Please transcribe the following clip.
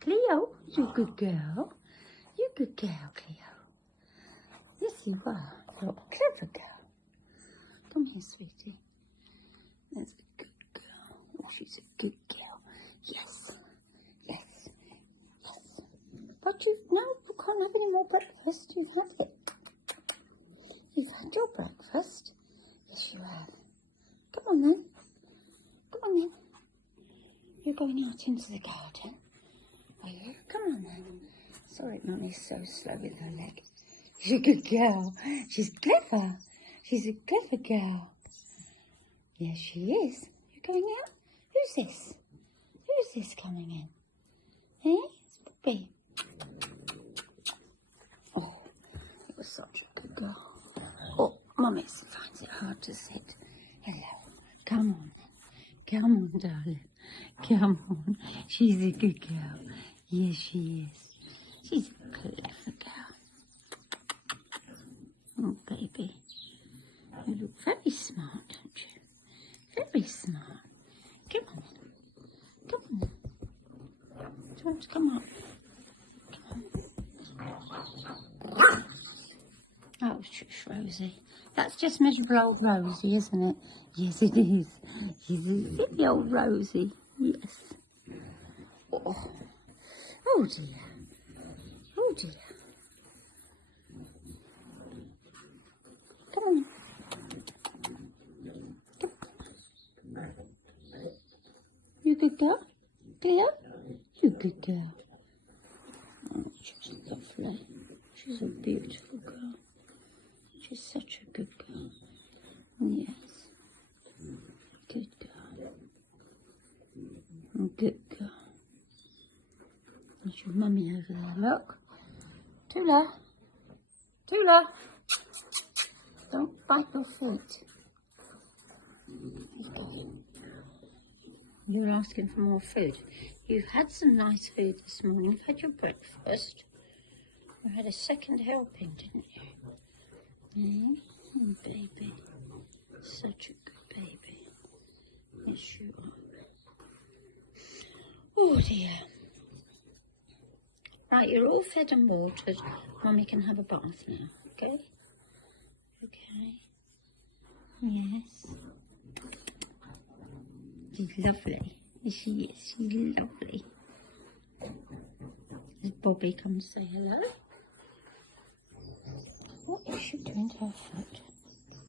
Cleo, you good girl. You good girl, Cleo. Yes, you are. You're a clever girl. Come here, sweetie. That's a good girl. Oh, she's a good girl. Yes. Yes. Yes. But you can't have any more breakfast. You've had it. You've had your breakfast. Yes, you have. Come on then. Come on then. You're going out into the garden. Are you? Come on then. Sorry, Mummy's so slow with her leg. She's a good girl. She's clever. She's a clever girl. Yes, she is. You're going out? Who's this? Who's this coming in? Eh? It's Poppy. Oh, it was such a good girl. Oh, Mummy finds it hard to sit. Hello. Come on. Come on, darling. Come on. She's a good girl. Yes, she is. She's a clever girl. Oh, baby. You look very smart, don't you? Very smart. Come on. Come on. Do you want to come up? Come on. Oh, shush, Rosie. That's just miserable old Rosie, isn't it? Yes, it is. She's a silly old Rosie. Yes. Oh, oh dear. Oh dear. Come on. Come on. You good girl? Cleo? You good girl. Oh, she's lovely. She's a beautiful girl. She's such a good girl. Yes. Good girl. Good girl. There's your mummy over there, look. Tula. Tula. Don't bite your feet. You're asking for more food. You've had some nice food this morning. You've had your breakfast. You had a second helping, didn't you? Oh, baby. Such a good baby. Yes, you are. Oh, dear. Right, you're all fed and watered. Mummy can have a bath now, okay? Okay. Yes. She's lovely. Yes, she is. She's lovely. Does Bobby come to say hello? What is she doing to her foot?